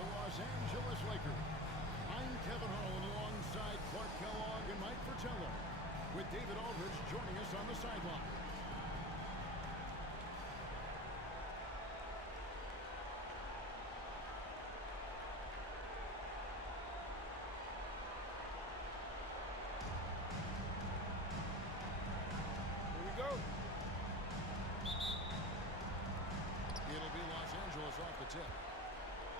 the Los Angeles Lakers. I'm Kevin Harlan alongside Clark Kellogg and Mike Fratello, with David Aldridge joining us on the sideline. It'll be Los Angeles off the tip.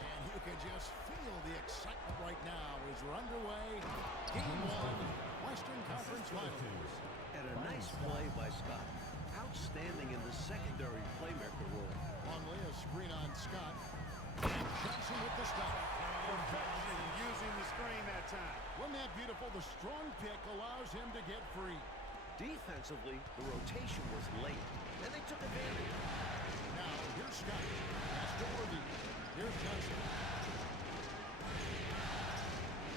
And you can just feel the excitement right now as we're underway. Game 1, Western Conference Finals. And a nice play by Scott. Outstanding in the secondary playmaker role. Longley, a screen on Scott. And Johnson with the stop. Perfection using the screen that time. Wasn't that beautiful? The strong pick allows him to get free. Defensively, the rotation was late, and they took advantage. Now, here's Scott. Pass to Worthy. Here's Johnson.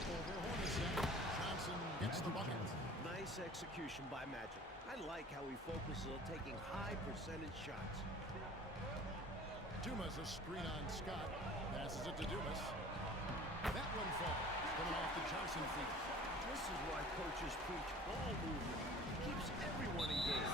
Over Hornacek. Johnson gets the bucket. Nice execution by Magic. I like how he focuses on taking high percentage shots. Dumas a screen on Scott. Passes it to Dumas. That one falls. Coming off the Johnson feet. This is why coaches preach ball movement. Keeps everyone engaged.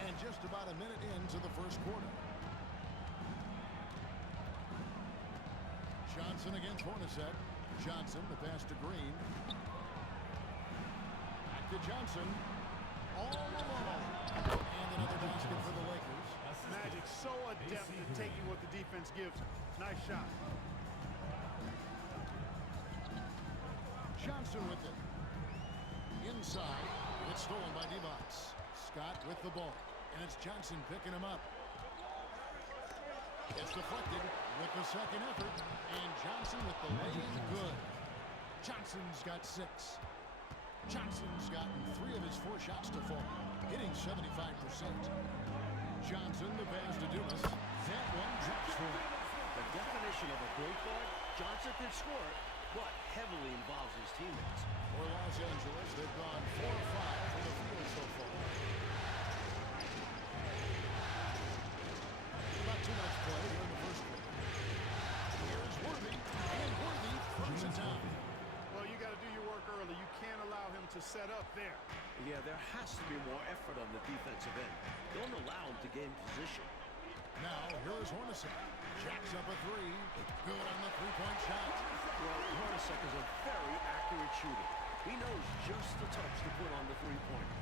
And just about a minute into the first quarter. Johnson against Hornacek. Johnson, the pass to Green. Back to Johnson. All alone. And another basket for the Lakers. Magic so adept at taking what the defense gives him. Nice shot. Johnson with it. Inside. It's stolen by Divac. Scott with the ball. And it's Johnson picking him up. It's deflected with the second effort. And Johnson with the lay-in good. Johnson's got 6. Johnson's gotten 3 of his 4 shots to fall, hitting 75%. Johnson, the pass to Dumas. That one drops for him. The definition of a great guard, Johnson can score it, but heavily involves his teammates. For Los Angeles, they've gone 4 or 5 from the field so far. About 2 minutes play here in the first quarter. Here's Worthy, and Worthy throws it down. Well, you got to do your work early. You can't allow him to set up there. Yeah, there has to be more effort on the defensive end. Don't allow him to gain position. Now, here's Hornacek. Jacks up a 3. Good on the three-point shot. Well, Hornacek is a very accurate shooter. He knows just the touch to put on the three-pointer.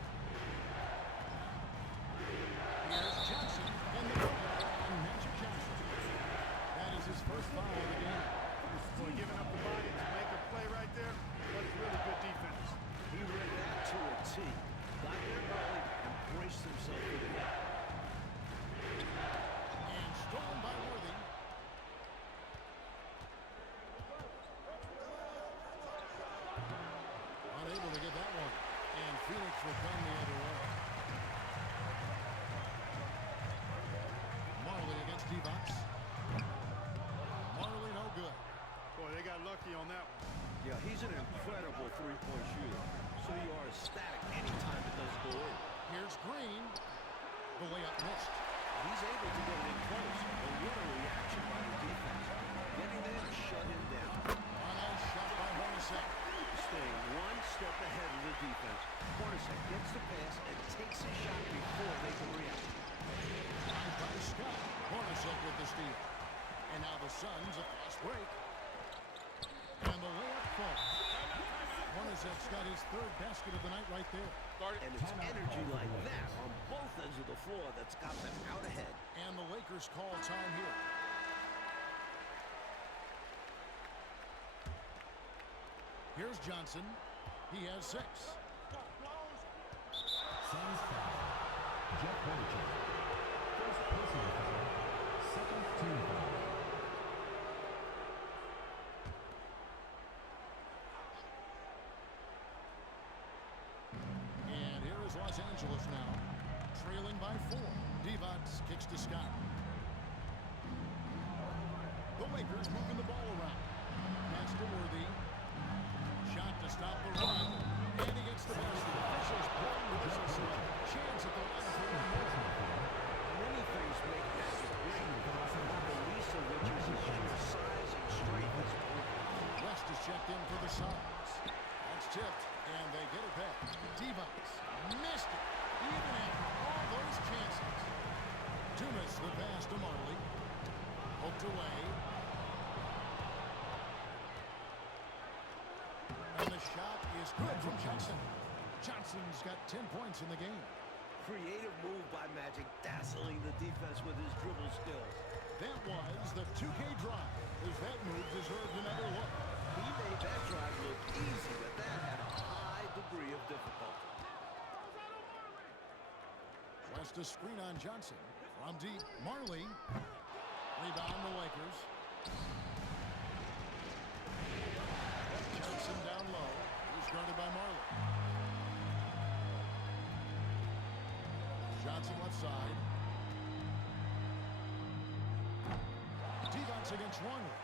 Here's Johnson in the corner. And Magic Johnson. That is his first foul of the game. Boy, giving up the body to make a play right there, but it's really good defense. He read that to a T. Got there early and braced himself for the net. And stolen by Worthy. Unable to get that one. And Phoenix will come the other way. Marley against Divac. Marley no good. Boy, they got lucky on that one. Yeah, he's an incredible three-point shooter. So you are ecstatic anytime it does go in. Here's Green. The layup missed. He's able to get it in close. And what a reaction by the defense. Getting there to shut him down. A nice shot by Hornacek. Staying one step ahead of the defense. Hornacek gets the pass and takes his shot before they can react. Drive by Scott. Hornacek with the steal. And now the Suns a fast break. And the layup falls. Hornacek's got his 3rd basket of the night right there. And it's energy like that on both ends of the floor that's got them out ahead. And the Lakers call time here. Here's Johnson. He has 6. Suns foul. Jeff Hornacek. First personal foul. Second team foul. And here is Los Angeles now, trailing by 4. Divac kicks to Scott. The Lakers moving the ball around. Pass to Worthy. Shot to stop the run. And he gets the basket. Officials blowing the whistle. Divac missed it, even after all those chances. Dumas the pass to Marley. Poked away. And the shot is good from Johnson. Johnson's got 10 points in the game. Creative move by Magic, dazzling the defense with his dribble skills. That was the 2K drive, as that move deserved another look. He made that drive look easy, but that had a high degree of difficulty. West a screen on Johnson. From deep, Marley. Rebound the Lakers. Johnson down low. He's guarded by Marley. Johnson left side. Divac against Longley.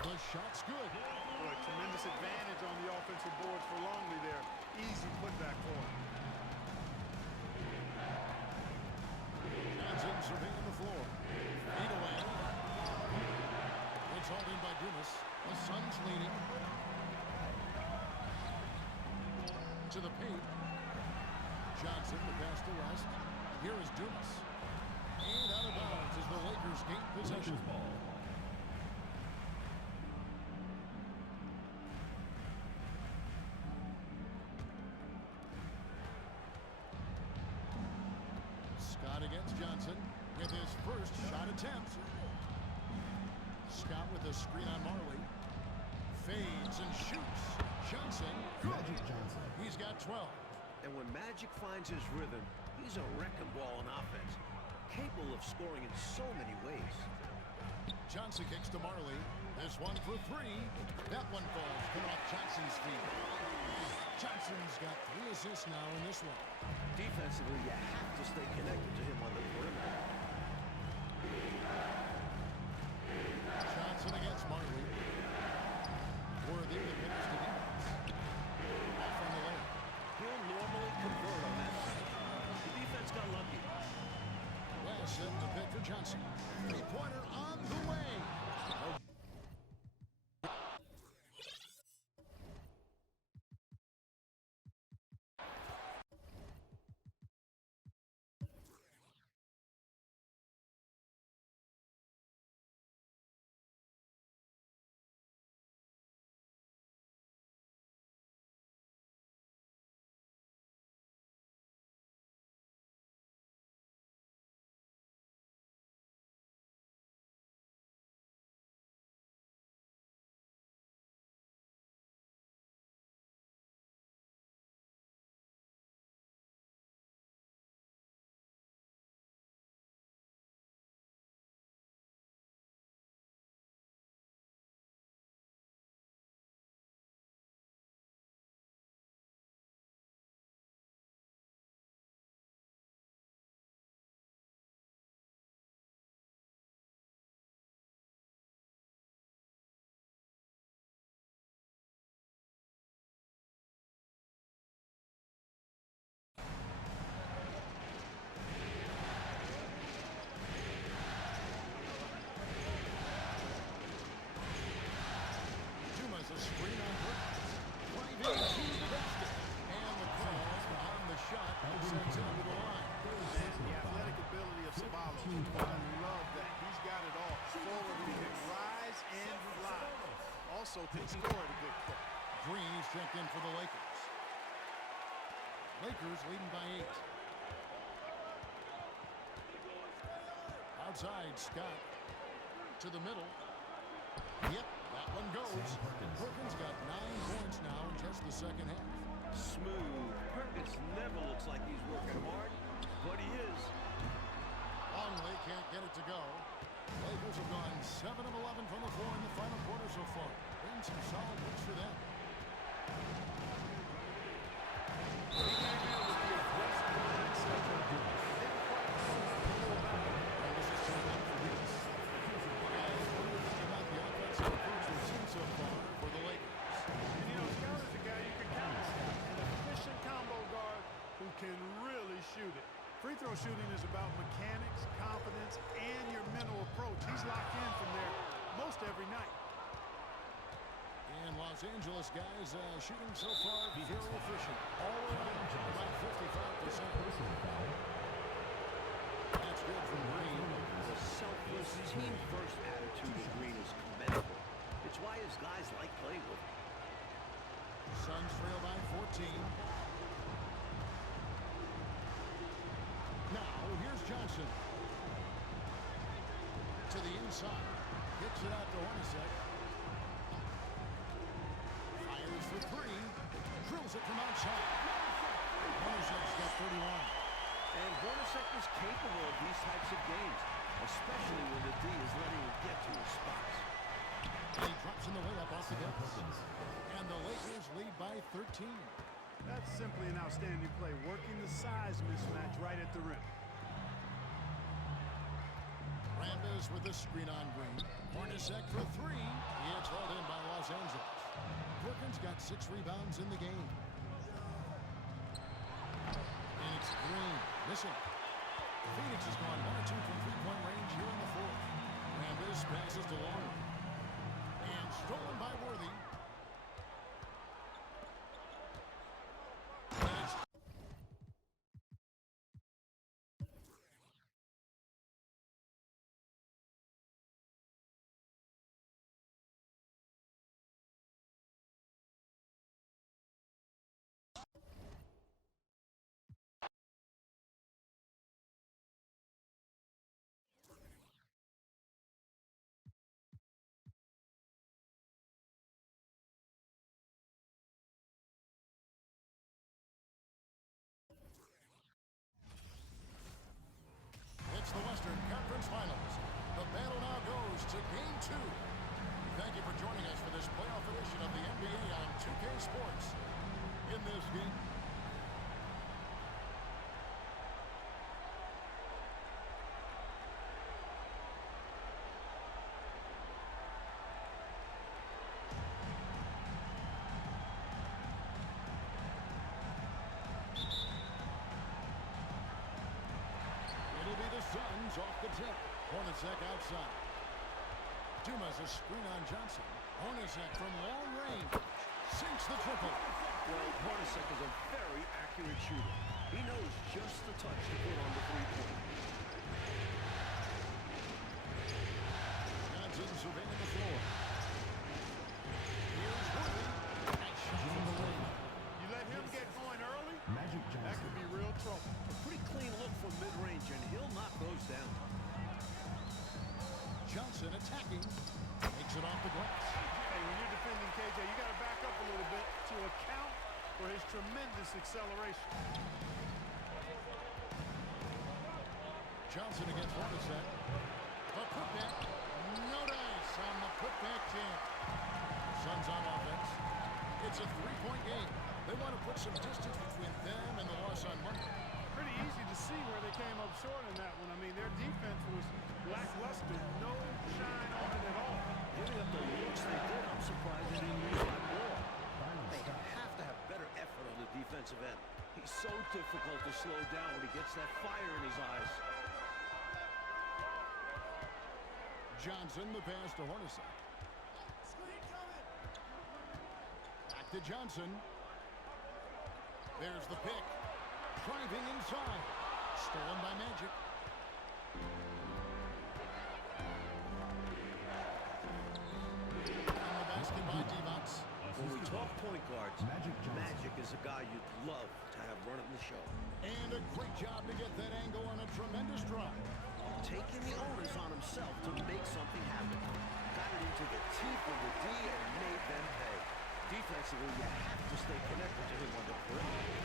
The shot's good. Boy, tremendous advantage on the offensive boards for Longley there. Easy putback for him. Johnson surveying the floor. Feet away. It's hauled in by Dumas. The Suns leading. To the paint. Johnson, the pass to West. Here is Dumas. And out of bounds as the Lakers gain possession. Ball. Scott against Johnson with his first shot attempt. Scott with a screen on Marley. Fades and shoots. Johnson, good. Magic Johnson. He's got 12. And when Magic finds his rhythm, he's a wrecking ball on offense, capable of scoring in so many ways. Johnson kicks to Marley. This one for three. That one falls, coming off Johnson's feet. Johnson's got 3 assists now in this one. Defensively, you have to stay connected to him on the perimeter. Johnson against Marley. Worthy the pass to Divac. Off on the lane. He'll normally convert on that side. The defense got lucky. West set the pick for Johnson. Three-pointer on the way. A screen on Perkins. Driving to the basket. And the call on the shot sends him to the line. The athletic ability of Ceballos. I love that. He's got it all. Forward, he can rise and fly. Also can score at a good clip. Green is checked in for the Lakers. Lakers leading by 8. Outside, Scott to the middle. Yep, that one goes. Perkins got 9 points now in just the second half. Smooth. Perkins never looks like he's working hard, but he is. Longley can't get it to go. Lakers have gone 7 of 11 from the floor in the final quarter so far. Been some solid looks for them. He came in with the aggressive mindset. Didn't quite And this is turned out for this. Guys, what do you think about the offensive approach we've seen so far for the Lakers? And, Scott is a guy you can count on. An efficient combo guard who can really shoot it. Free throw shooting is about mechanics, confidence, and your mental approach. He's locked in from there most every night. And Los Angeles guys shooting so far very efficient. All around. Suns trail by 14. Now, here's Johnson. To the inside. Kicks it out to Hornacek. Fires for three. Drills it from outside. Hornacek's got 31. And Hornacek is capable of these types of games, especially when the D is letting him get to his spots. And he drops in the way up off the glass. And the Lakers lead by 13. That's simply an outstanding play, working the size mismatch right at the rim. Rambis with the screen on Green. Hornacek for three. It's held in by Los Angeles. Perkins got 6 rebounds in the game. And it's Green missing. Phoenix has gone 1 or 2 from three-point range here in the fourth. Rambis passes to Long. And stolen by Worthy. It's the Western Conference Finals. The battle now goes to Game 2. Thank you for joining us for this playoff edition of the NBA on 2K Sports. In this game, it'll be the Suns off the tip. Hornacek outside. Dumas a screen on Johnson. Hornacek from long range. Sinks the triple. Well, Hornacek is a very accurate shooter. He knows just the touch to put on the three-point. Johnson surveying the floor. Here's Worthy. Nice shot from the lane. You let him get going early, Magic that Johnson. could be real trouble. A pretty clean look from mid-range, and he'll knock those down. Johnson attacking. Takes it off the glass. Hey, when you're defending KJ, you got to back up a little bit to account for his tremendous acceleration. Johnson against Hornacek. A putback. No dice on the putback jam. Suns on offense. It's a three-point game. They want to put some distance between them and the loss on Monday. Pretty easy to see where they came up short in that one. I mean, their defense was lackluster. No shine on it at all. Giving up the looks they did, I'm surprised they didn't lose by more. Final They stop. have to have better effort on the defensive end. He's so difficult to slow down when he gets that fire in his eyes. Johnson, the pass to Hornacek. Back to Johnson. There's the pick. Driving inside. Stolen by Magic. And the basket by Divac. When we talk point guards, Magic Johnson. Magic is a guy you'd love to have running the show. And a great job to get that angle on a tremendous drive. Taking the onus on himself to make something happen. Got it into the teeth of the D and made them pay. Defensively, you have to stay connected to him on the perimeter.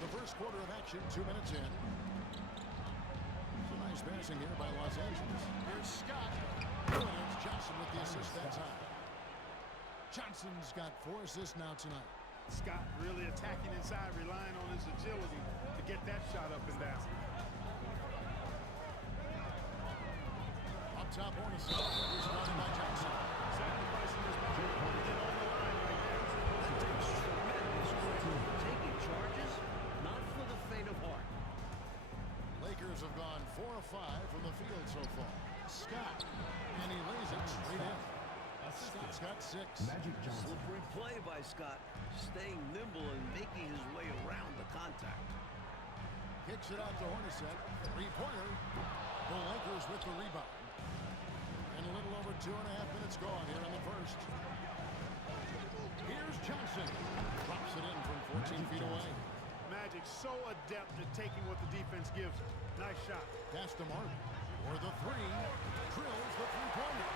The first quarter of action, 2 minutes in. Some nice passing here by Los Angeles. Here's Scott. And it's Johnson with the assist that time. Johnson's got 4 assists now tonight. Scott really attacking inside, relying on his agility to get that shot up and down. Up top, Hornacek. Here's guarded by Johnson. Sacrificing his body to get on the line right there. That takes tremendous strength. Taking charges, not for the faint of heart. Lakers have gone 4 of 5 from the field so far. Scott. And he lays it straight in. Scott's got 6. Magic Johnson. Slippery play by Scott, staying nimble and making his way around the contact. Kicks it out to Hornacek. Three-pointer. The Lakers with the rebound. And a little over 2.5 minutes gone here in the first. Here's Johnson. Drops it in from 14 feet away. Magic so adept at taking what the defense gives him. Nice shot. Pass to Marley. For the three. Drills the three-pointer.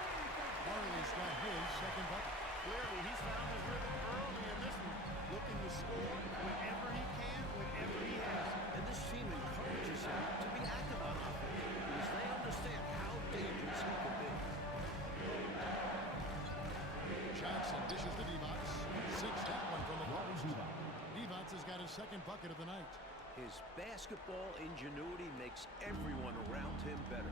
Marley's got his second bucket. Clearly, he's found his rhythm early in this one. Looking to score whenever he can, whenever he has. And this team encourages him to be active on offense because they understand how dangerous he can be. Johnson dishes to Divac. Sinks that one from the post. Divac has got his second bucket of the night. His basketball ingenuity makes everyone around him better.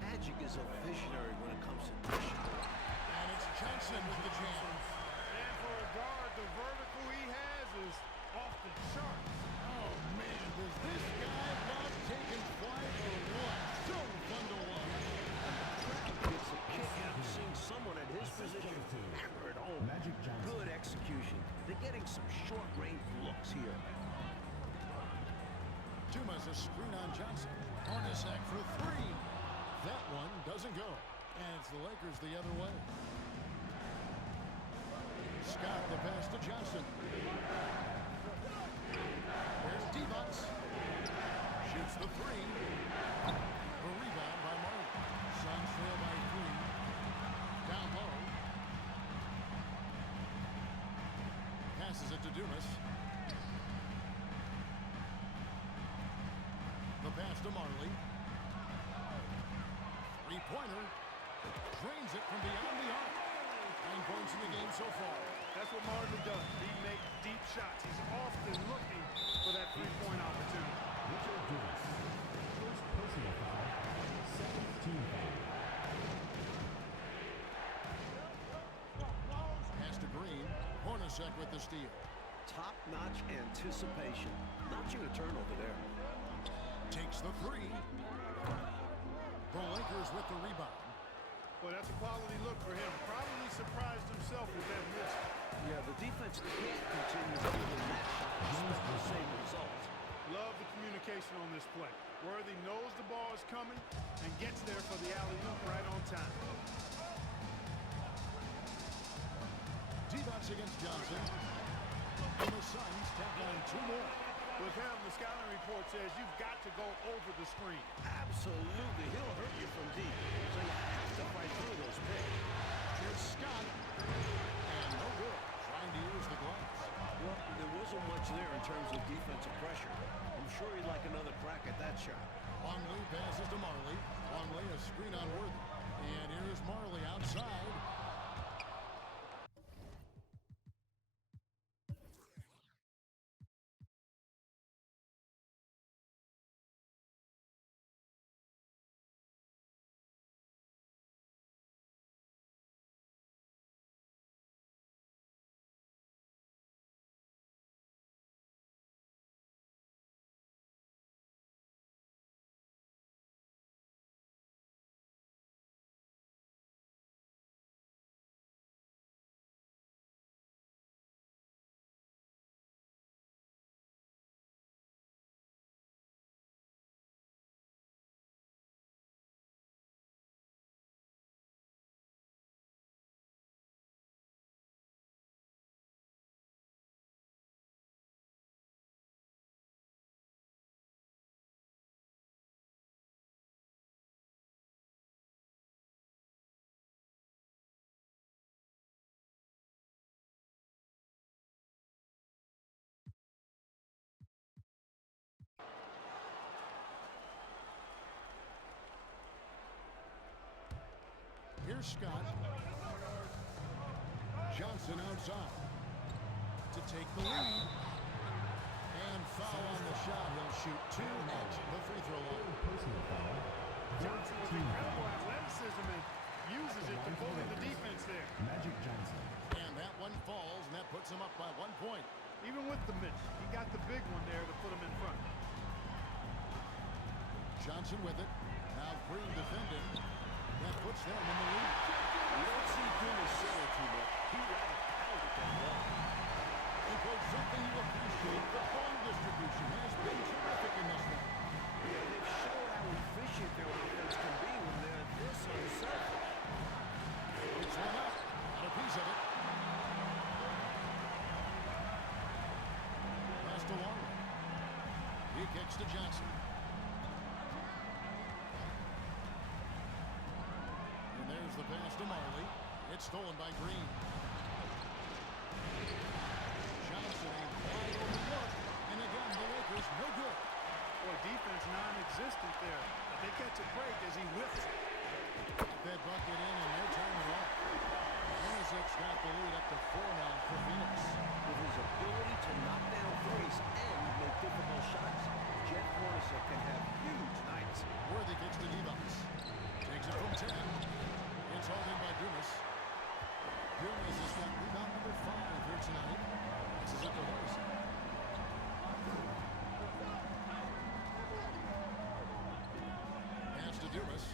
Magic is a visionary when it comes to dishing. And it's Johnson with the jam. And for a guard, the vertical he has is off the charts. Oh, man, does this guy love taking flight or what? So fun to watch. Gets a kick out of seeing someone at his position hammer it home. Magic Johnson. Good execution. They're getting some short-range looks here. Dumas a screen on Johnson. Hornacek for three. That one doesn't go. And it's the Lakers the other way. Scott the pass to Johnson. There's Divac. Shoots the three. A rebound by Marley. Suns trail by 3. Down low. Passes it to Dumas. The pass to Marley. Three-pointer. Drains it from beyond the arc. 9 points in the game so far. That's what Marley does. He makes deep shots. He's often looking for that three-point opportunity. Richard Dumas. First personal foul. Second team foul. Pass to Green. Hornacek with the steal. Top-notch anticipation. Notching a turnover there. Takes the three. The Lakers with the rebound. Well, that's a quality look for him. Probably surprised himself with that miss. Yeah, the defense can't continue to give him that shot and expect the same result. Love the communication on this play. Worthy knows the ball is coming and gets there for the alley-oop right on time. Divac against Johnson. And the Suns tack on 2 more. With him, the scouting report says you've got to go over the screen. Absolutely. He'll hurt you from deep. So you have to fight through those picks. Here's Scott. And no good. Trying to use the gloves. Well, there wasn't much there in terms of defensive pressure. I'm sure he'd like another crack at that shot. Longley passes to Marley. Longley a screen on Worthy. And here's Marley outside. Here's Scott. Johnson outside to take the lead. And foul on the shot. He'll shoot 2 at the free throw line. Personal foul. Johnson with incredible athleticism and uses it to bully the defense there. Magic Johnson. And that one falls, and that puts him up by 1 point. Even with the miss, he got the big one there to put him in front. Johnson with it. Now Green defending. That puts them in the lead. You don't see Dumas settle too much. He rather pounded that ball. And Coach, something you appreciate. The ball distribution has been terrific in this one. Yeah, they've shown how efficient their offense can be when they're this unselfish. It's one up. Got a piece of it. Pass to Warren. He kicks to Johnson. And there's the pass to Marley. It's stolen by Green. Johnson a wide open look. And again, the Lakers no good. Boy, defense non-existent there. But they catch a break as he whips it. That bucket in and no time at all. Hornacek's got the lead up to 4 now for Phoenix. With his ability to knock down threes and make difficult shots, Jeff Hornacek can have huge nights. Worthy kicks to Divac. Takes it from 10. It's hauled in by Dumas. Dumas has got rebound number 5 here tonight. This is up to Hornacek. Pass to Dumas.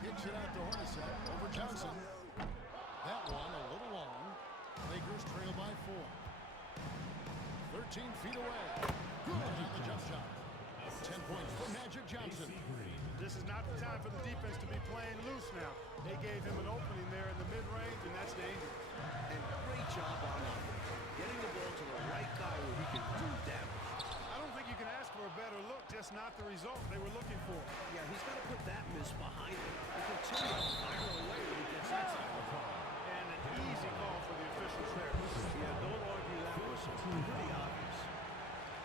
Kicks it out to Hornacek over Johnson. That one a little long. Lakers trail by 4. 13 feet away. Good on the jump shot. 10 points for Magic Johnson. This is not the time for the defense to be playing loose now. They gave him an opening there in the mid-range, and that's dangerous. And great job on offense, getting the ball to the right guy where he can do damage. I don't think you can ask for a better look, just not the result they were looking for. Yeah, he's got to put that miss behind him and continue to fire away when he gets inside. And an easy call for the officials there. Yeah, don't argue that was pretty obvious.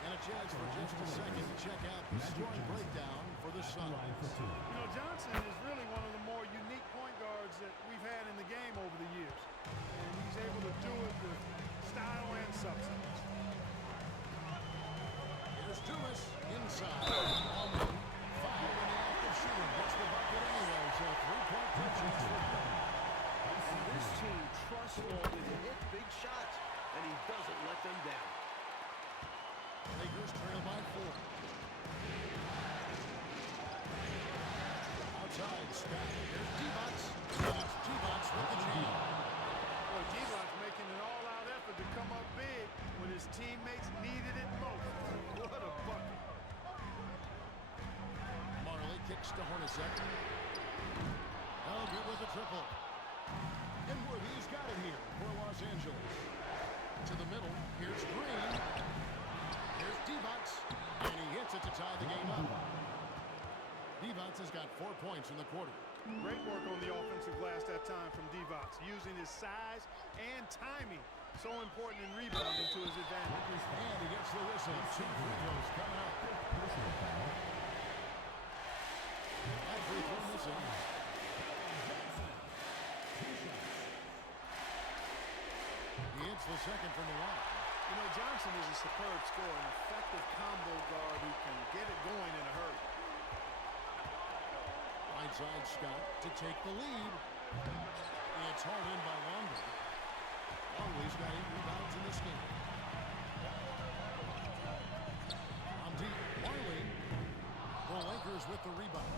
And a chance for just a second to check out the scoring breakdown for the Suns. You know, Johnson is really one of the more unique point guards that we've had in the game over the years. And he's able to do it with style and substance. Here's Dumas inside. Almond foul in the act of shooting. Gets the bucket anyway, so 3-point chance for him. And this team trusts Walden to hit big shots, and he doesn't let them down. Lakers trail by 4. Outside, Scott. There's Divac. It's Divac with the jam. Boy, Divac making an all-out effort to come up big when his teammates needed it most. What a bucket. Marley kicks to Hornacek. No good with the triple. And Worthy's got it here for Los Angeles. To the middle. Here's Green. Here's Divac. And he hits it to tie the game up. Divac has got 4 points in the quarter. Great work on the offensive glass that time from Divac, using his size and timing. So important in rebounding to his advantage. And he gets the whistle. 2 free throws coming up. That free throw missing. He hits the second from the line. You know, Johnson is a superb scorer, an effective combo guard who can get it going in a hurry. Outside Scott to take the lead. It's hauled in by Longley. Longley's got 8 rebounds in this game. On deep, Wiley. The Lakers with the rebound.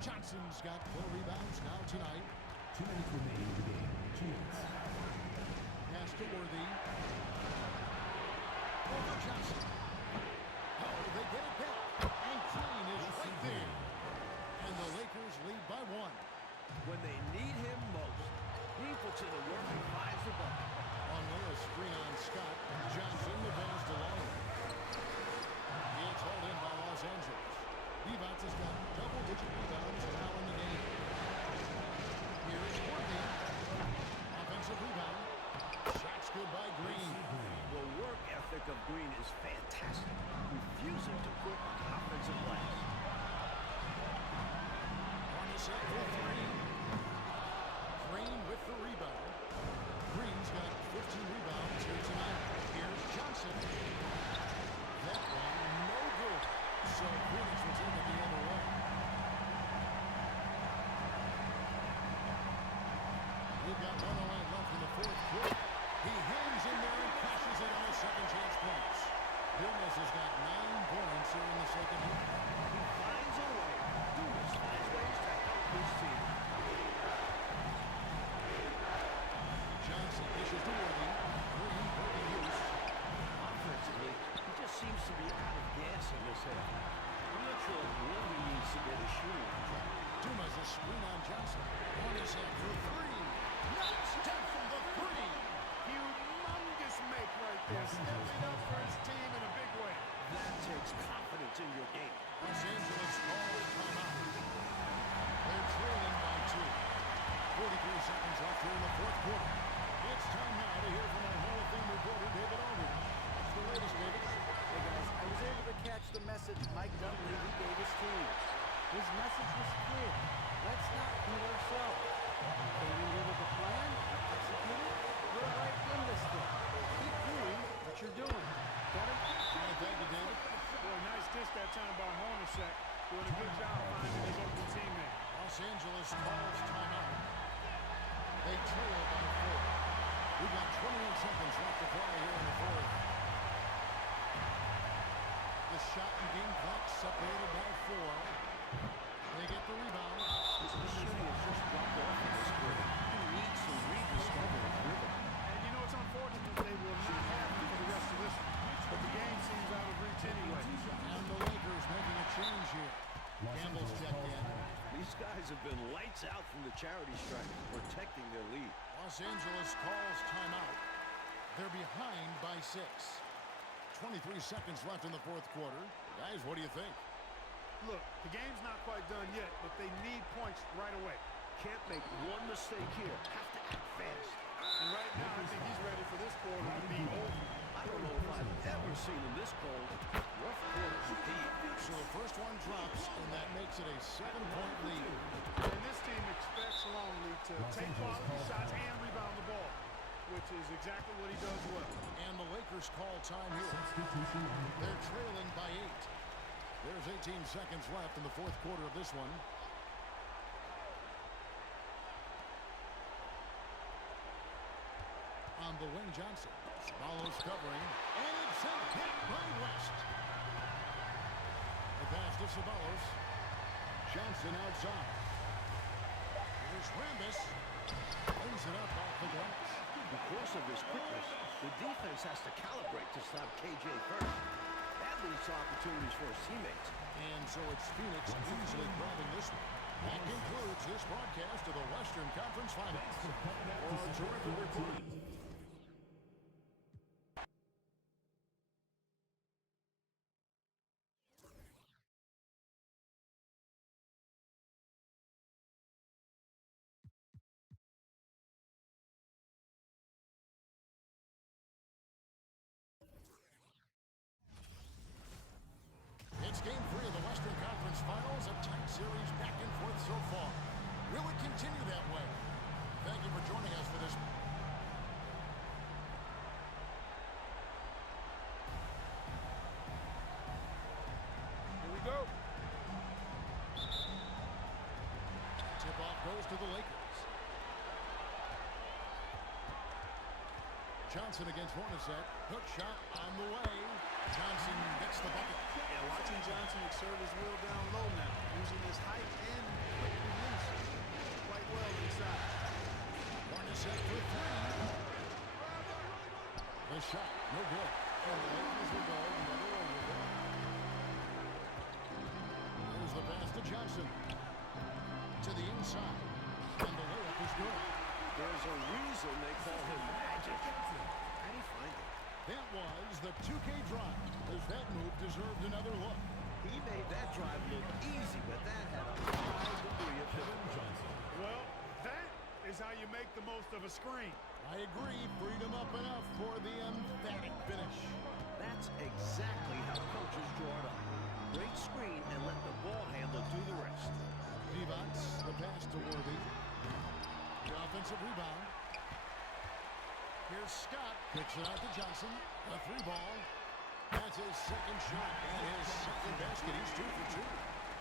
Johnson's got 4 rebounds now tonight. 2 minutes remaining in the game. 2 minutes. Pass to Worthy. Over Johnson. Oh, they get it back. And Green is right there. And the Lakers lead by 1. When they need him most, he puts in the work and finds the bucket. On a screen on Scott. Johnson, the pass to Longley. It's hauled in by Los Angeles. Divac has got double-digit rebounds now in the game. Here's Worthy. Offensive rebound. Shots good by Green. The work ethic of Green is fantastic, refusing to quit on the offensive glass. Hornacek for 3. Green with the rebound. Green's got 15 rebounds here tonight. Here's Johnson. That one no good. So Phoenix was in it the other way. We've got 1:09 left in the 4th quarter. He hangs in there and cashes it on his second chance points. Dumas has got 9 points here in the second half. He finds a way. Dumas finds ways to help his team. Johnson dishes to Worthy. Green Hornacek for three. Knocks down the three. Humongous make right there. Stepping up for his team in a big way. That takes confidence in your game. Los Angeles calls timeout. They're trailing by 2. 43 seconds left here in the fourth quarter. It's time now to hear from our Hall of Fame reporter, David Aldridge. What's the latest, David? Hey guys, I was able to catch the message Mike Dunleavy gave his team. His message was clear. Let's not beat ourselves. Came in here with a plan, executed, we're right in this thing. Keep doing what you're doing. Got it? All right, thank you, David. Boy, nice dish that time by Hornacek. Doing a good job finding his open teammate. Los Angeles calls timeout. They trail by 4. We've got 28 seconds left to play here in the fourth. The shot and game clock separated by 4. They get the rebound. His shooting has just dropped off in this quarter. He needs to rediscover his rhythm. And you know, it's unfortunate they will not have him for the rest of this one. But the game seems out of reach anyway. And the Lakers making a change here. Campbell's checked in. These guys have been lights out from the charity stripe, protecting their lead. Los Angeles calls timeout. They're behind by 6. 23 seconds left in the fourth quarter. Guys, what do you think? Look, the game's not quite done yet, but they need points right away. Can't make one mistake here. Have to act fast. And right now, I think he's ready for this quarter to be over. I don't know if I've ever seen him this cold. Rough quarter indeed. So the first one drops, and that makes it a 7-point lead. And this team expects Longley to take quality shots and rebound the ball, which is exactly what he does well. And the Lakers call time here. Substitution on the They're trailing by 8. There's 18 seconds left in the fourth quarter of this one. On the wing, Johnson. Swallows covering. And it's hit by West. The pass to Ceballos. Johnson outside. Here's Rambis. Brings it up off the glass. Because of his quickness, the defense has to calibrate to stop KJ first. That leads to opportunities for his teammates. And so it's Phoenix easily grabbing this one. That concludes this broadcast of the Western Conference Finals. For a terrific report. It's game 3 of the Western Conference Finals, a tight series back and forth so far. Will it continue that way? Thank you for joining us for this. Here we go. Tip-off goes to the Lakers. Johnson against Hornacek. Hook shot on the way. Johnson gets the bucket. Yeah, watching Johnson exert his will down low now, using his height and quick release quite well inside. Hornacek for 3. The shot, no good. And the Lakers will go another way with it. There's the pass to Johnson. To the inside. And the layup is good. There's a reason they call him Magic. How do you find it? That was the 2K drive, as that move deserved another look. He made that drive look easy, but that had a high degree of hit. Well, that is how you make the most of a screen. I agree, freed him up enough for the emphatic finish. That's exactly how coaches draw it up. Great screen and let the ball handler do the rest. Divac, the pass to Worthy. The offensive rebound. Here's Scott, kicks it out to Johnson. A 3-ball. That's his second shot and his second basket. He's 2 for 2.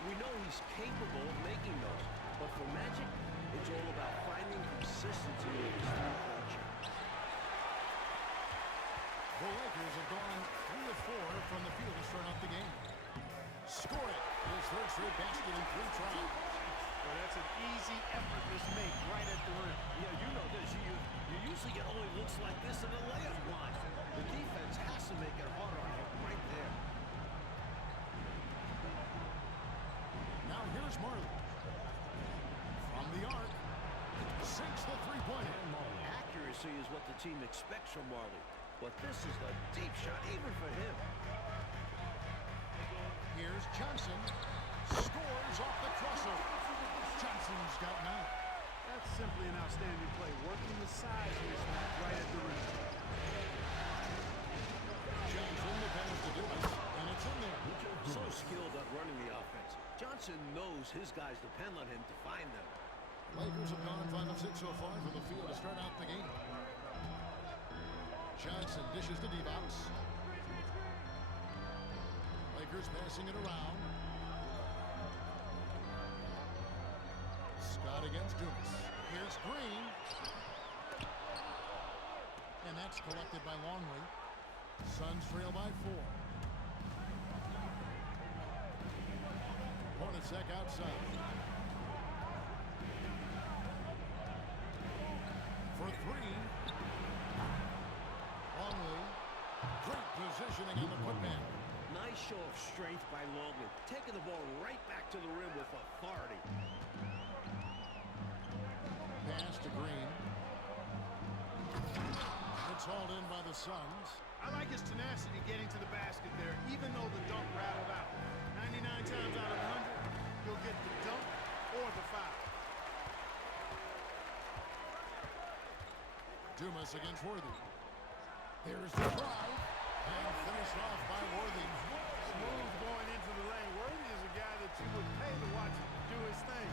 We know he's capable of making those, but for Magic, it's all about finding consistency with his three-point shot. The Lakers have gone 3 of 4 from the field to start off the game. Score it. His third straight basket in 3 tries. Well, that's an easy effortless make right at the rim. Yeah, you know this. You usually get only looks like this in the layup line. The defense has to make it harder on him right there. Now here's Marley. From the arc. accuracy is what the team expects from Marley. But this is a deep shot, even for him. Here's Johnson. Scores off the crossover. Johnson's got 9. That's simply an outstanding play, working the size mismatch right at the rim. Johnson, the pass to Dumas, and it's in there. So skilled at running the offense. Johnson knows his guys depend on him to find them. Lakers have gone 5 of 6 so far from the field to start out the game. Johnson dishes to D-Box. Lakers passing it around. Scott against Dumas. Here's Green. And that's collected by Longley. Suns trail by 4. Hornacek outside. For 3. Longley. Great positioning on the putback. Nice show of strength by Longley, taking the ball right back to the rim with authority. Pass to Green. It's hauled in by the Suns. I like his tenacity getting to the basket there, even though the dunk rattled out. 99 times out of 100, you'll get the dunk or the foul. Dumas against Worthy. Here's the drive. And finished off by Worthy. Smooth going into the lane. Worthy is a guy that you would pay to watch do his thing.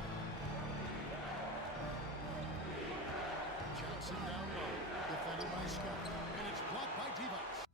Johnson down low. Defended by Scott. And it's blocked by Divac.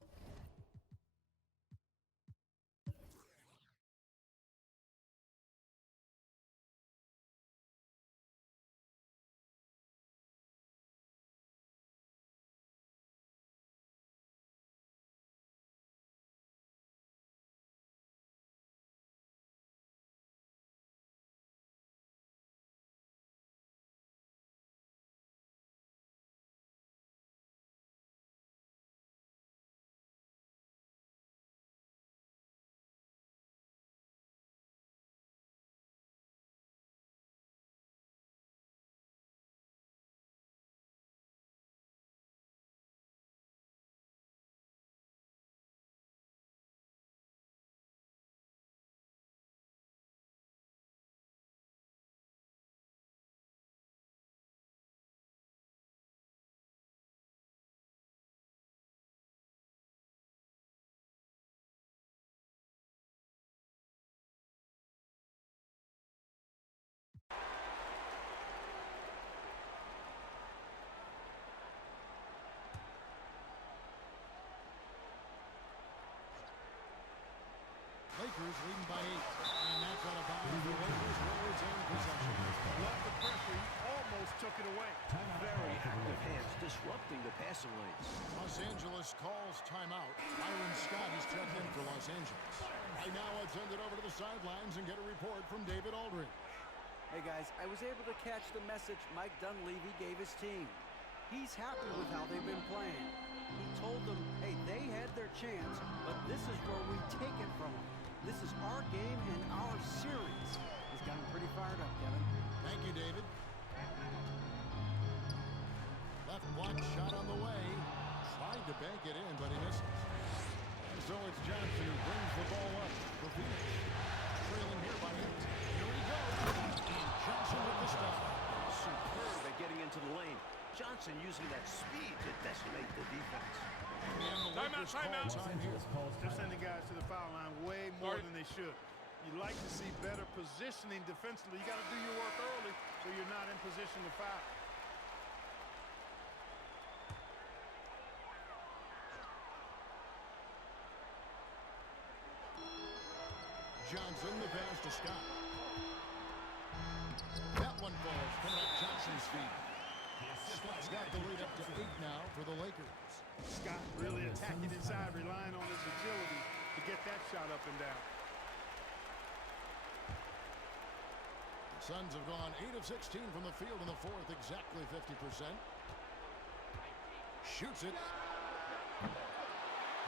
Lakers leading by 8. And that's on a bounce. The Lakers Warriors in possession. Love the pressure. He almost took it away. Very active hands, disrupting the passing lanes. Los Angeles calls timeout. Byron Scott is checked in for Los Angeles. Right now, let's send it over to the sidelines and get a report from David Aldridge. Hey guys, I was able to catch the message Mike Dunleavy gave his team. He's happy with how they've been playing. He told them, hey, they had their chance, but this is where we take it from them. This is our game and our series. He's gotten pretty fired up, Kevin. Thank you, David. Left block shot on the way. Tried to bank it in, but he misses. And so it's Johnson who brings the ball up for Phoenix. Trailing here by 8. Here he goes. And Johnson with the stop. Superb at getting into the lane. Johnson using that speed to decimate the defense. And the Lakers call time here. They're sending guys to the foul line way more than they should. You like to see better positioning defensively. You got to do your work early so you're not in position to foul. Johnson, the pass to Scott. That one falls coming off Johnson's feet. Scott's got the lead up to 8 now for the Lakers. Scott really attacking inside, relying on his agility to get that shot up and down. The Suns have gone 8 of 16 from the field in the fourth, exactly 50%. Shoots it.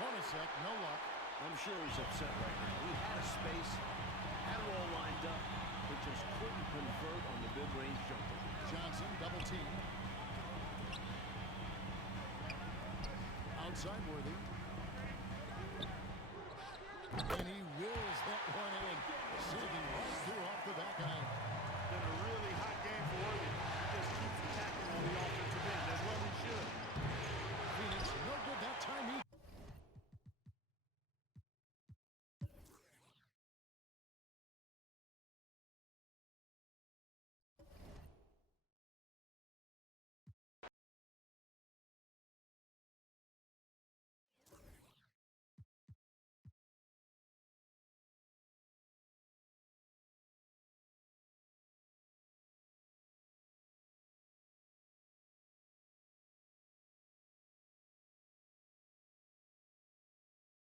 Hornacek, no luck. I'm sure he's upset right now. He had a space, had it all lined up, but just couldn't convert on the mid-range jumper. Johnson, double team. outside Worthy.